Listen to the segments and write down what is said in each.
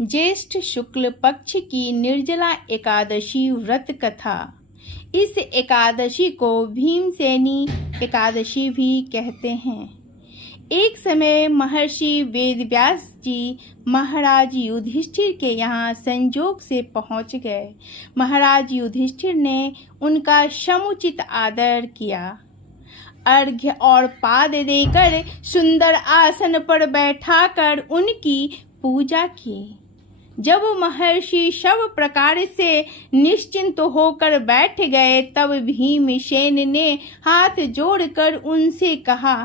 ज्येष्ठ शुक्ल पक्ष की निर्जला एकादशी व्रत कथा। इस एकादशी को भीमसेनी एकादशी भी कहते हैं। एक समय महर्षि वेदव्यास जी महाराज युधिष्ठिर के यहाँ संजोग से पहुँच गए। महाराज युधिष्ठिर ने उनका समुचित आदर किया। अर्घ्य और पाद देकर सुंदर आसन पर बैठाकर उनकी पूजा की। जब महर्षि सब प्रकार से निश्चिंत होकर बैठ गए, तब भीमसेन ने हाथ जोड़कर उनसे कहा,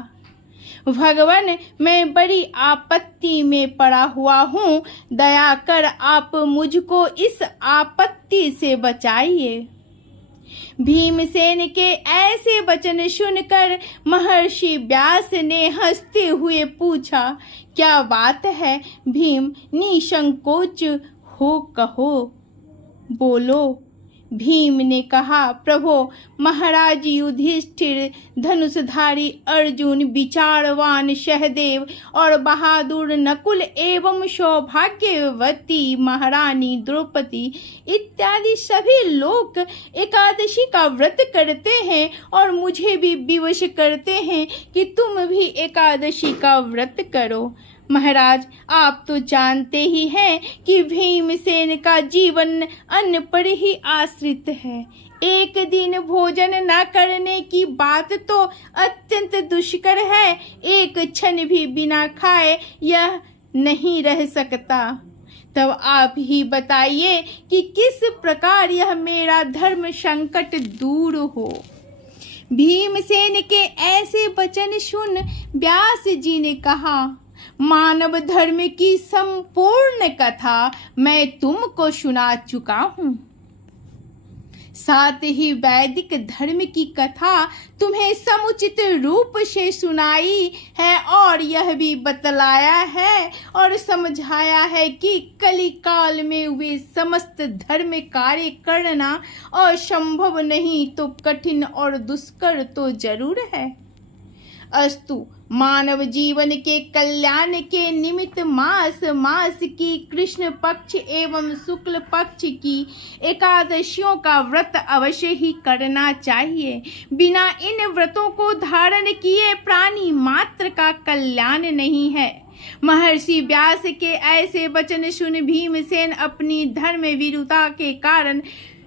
भगवान, मैं बड़ी आपत्ति में पड़ा हुआ हूँ। दया कर आप मुझको इस आपत्ति से बचाइए। भीमसेन के ऐसे वचन सुनकर महर्षि व्यास ने हंसते हुए पूछा, क्या बात है भीम, निसंकोच हो कहो, बोलो। भीम ने कहा, प्रभो, महाराज युधिष्ठिर, धनुषधारी अर्जुन, विचारवान सहदेव और बहादुर नकुल एवं सौभाग्यवती महारानी द्रौपदी इत्यादि सभी लोग एकादशी का व्रत करते हैं और मुझे भी विवश करते हैं कि तुम भी एकादशी का व्रत करो। महाराज, आप तो जानते ही हैं कि भीमसेन का जीवन अन्न पर ही आश्रित है। एक दिन भोजन न करने की बात तो अत्यंत दुष्कर है। एक क्षण भी बिना खाए यह नहीं रह सकता। तब आप ही बताइए कि किस प्रकार यह मेरा धर्म संकट दूर हो। भीमसेन के ऐसे वचन सुन व्यास जी ने कहा, मानव धर्म की संपूर्ण कथा मैं तुमको सुना चुका हूँ। साथ ही वैदिक धर्म की कथा तुम्हें समुचित रूप से सुनाई है और यह भी बतलाया है और समझाया है कि कली काल में वे समस्त धर्म कार्य करना असंभव नहीं तो कठिन और दुष्कर तो जरूर है। अस्तु, मानव जीवन के कल्याण के निमित्त मास की कृष्ण पक्ष एवं शुक्ल पक्ष की एकादशियों का व्रत अवश्य ही करना चाहिए। बिना इन व्रतों को धारण किए प्राणी मात्र का कल्याण नहीं है। महर्षि व्यास के ऐसे वचन सुन भीमसेन अपनी धर्म वीरता के कारण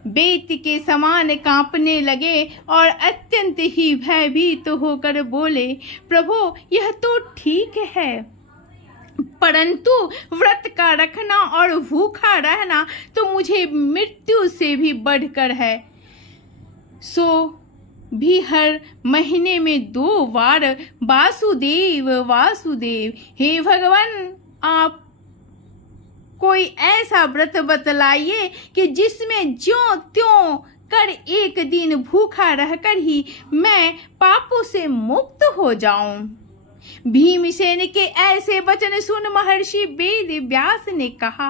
बेत के समान कांपने लगे और अत्यंत ही भयभीत होकर बोले, प्रभु, यह तो ठीक है, परंतु व्रत का रखना और भूखा रहना तो मुझे मृत्यु से भी बढ़कर है। सो भी हर महीने में 2 बार वासुदेव वासुदेव, हे भगवान, आप कोई ऐसा व्रत बतलाइए कि जिसमें ज्यों त्यों कर एक दिन भूखा रहकर ही मैं पापों से मुक्त हो जाऊं। भीमसेन के ऐसे वचन सुन महर्षि वेद व्यास ने कहा,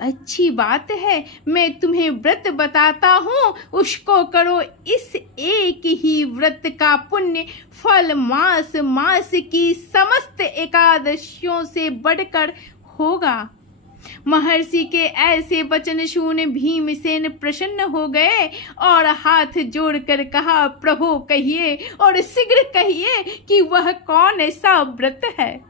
अच्छी बात है, मैं तुम्हें व्रत बताता हूँ, उसको करो। इस एक ही व्रत का पुण्य फल मास की समस्त एकादशियों से बढ़कर होगा। महर्षि के ऐसे वचन सुन भीमसेन प्रसन्न हो गए और हाथ जोड़कर कहा, प्रभु, कहिए और शीघ्र कहिए कि वह कौन सा व्रत है।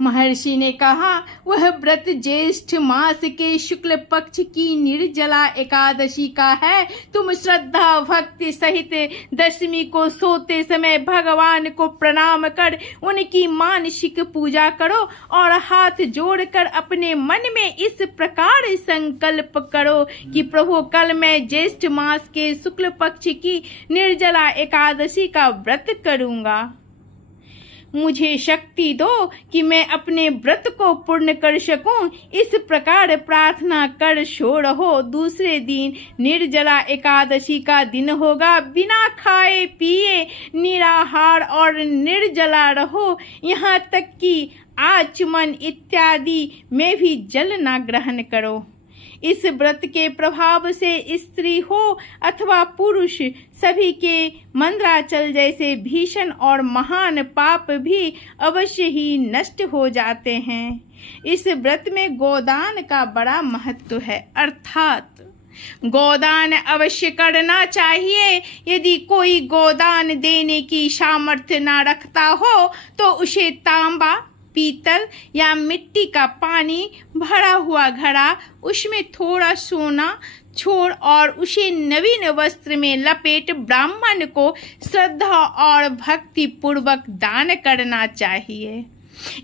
महर्षि ने कहा, वह व्रत ज्येष्ठ मास के शुक्ल पक्ष की निर्जला एकादशी का है। तुम श्रद्धा भक्ति सहित दशमी को सोते समय भगवान को प्रणाम कर उनकी मानसिक पूजा करो और हाथ जोड़कर अपने मन में इस प्रकार संकल्प करो कि प्रभु, कल मैं ज्येष्ठ मास के शुक्ल पक्ष की निर्जला एकादशी का व्रत करूंगा। मुझे शक्ति दो कि मैं अपने व्रत को पूर्ण कर सकूं। इस प्रकार प्रार्थना कर सो रहो। दूसरे दिन निर्जला एकादशी का दिन होगा। बिना खाए पिए निराहार और निर्जला रहो, यहाँ तक कि आचमन इत्यादि में भी जल ना ग्रहण करो। इस व्रत के प्रभाव से स्त्री हो अथवा पुरुष सभी के मंदराचल जैसे भीषण और महान पाप भी अवश्य ही नष्ट हो जाते हैं। इस व्रत में गोदान का बड़ा महत्व है, अर्थात गोदान अवश्य करना चाहिए। यदि कोई गोदान देने की सामर्थ्य न रखता हो तो उसे तांबा, पीतल या मिट्टी का पानी भरा हुआ घड़ा, उसमें थोड़ा सोना छोड़ और उसे नवीन वस्त्र में लपेट ब्राह्मण को श्रद्धा और भक्ति पूर्वक दान करना चाहिए।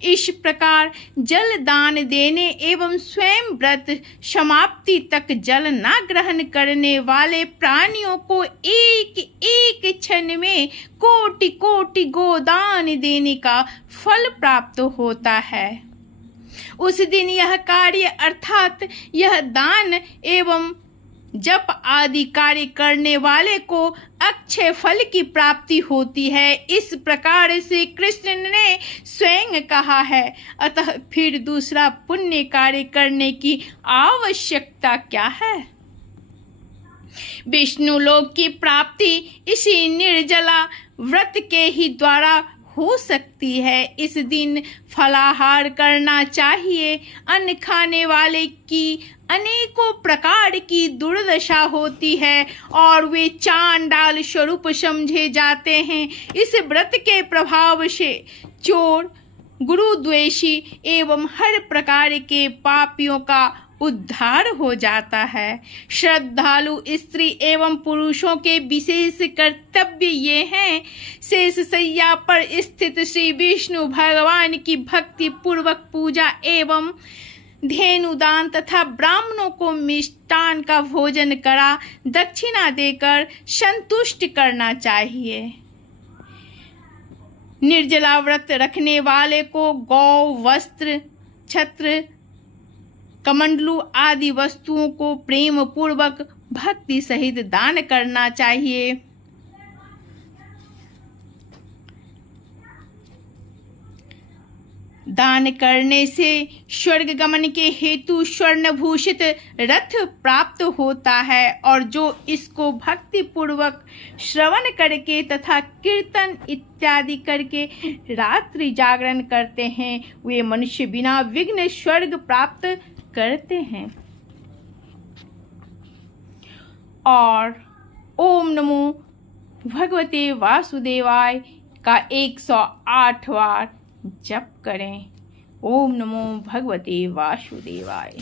इस प्रकार जल दान देने एवं स्वयं व्रत समाप्ति तक जल न ग्रहण करने वाले प्राणियों को एक एक क्षण में कोटि कोटि गोदान देने का फल प्राप्त होता है। उस दिन यह कार्य अर्थात यह दान एवं जप आदि कार्य करने वाले को अक्षय फल की प्राप्ति होती है। इस प्रकार से कृष्ण ने स्वयं कहा है। अतः फिर दूसरा पुण्य कार्य करने की आवश्यकता क्या है? विष्णु लोक की प्राप्ति इसी निर्जला व्रत के ही द्वारा हो सकती है। इस दिन फलाहार करना चाहिए। अन्न खाने वाले की अनेकों प्रकार की दुर्दशा होती है और वे चांडाल स्वरूप समझे जाते हैं। इस व्रत के प्रभाव से चोर, गुरुद्वेषी एवं हर प्रकार के पापियों का उद्धार हो जाता है। श्रद्धालु स्त्री एवं पुरुषों के विशेष कर्तव्य ये हैं। शेष शैया पर स्थित श्री विष्णु भगवान की भक्ति पूर्वक पूजा एवं धेनुदान तथा ब्राह्मणों को मिष्टान का भोजन करा दक्षिणा देकर संतुष्ट करना चाहिए। निर्जला व्रत रखने वाले को गौ, वस्त्र, छत्र, कमंडलू आदि वस्तुओं को प्रेम पूर्वक भक्ति सहित दान करना चाहिए। दान करने से स्वर्ग गमन के हेतु स्वर्ण भूषित रथ प्राप्त होता है और जो इसको भक्ति पूर्वक श्रवण करके तथा कीर्तन इत्यादि करके रात्रि जागरण करते हैं वे मनुष्य बिना विघ्न स्वर्ग प्राप्त करते हैं। और ओम नमो भगवते वासुदेवाय का 108 बार जप करें। ओम नमो भगवते वासुदेवाय।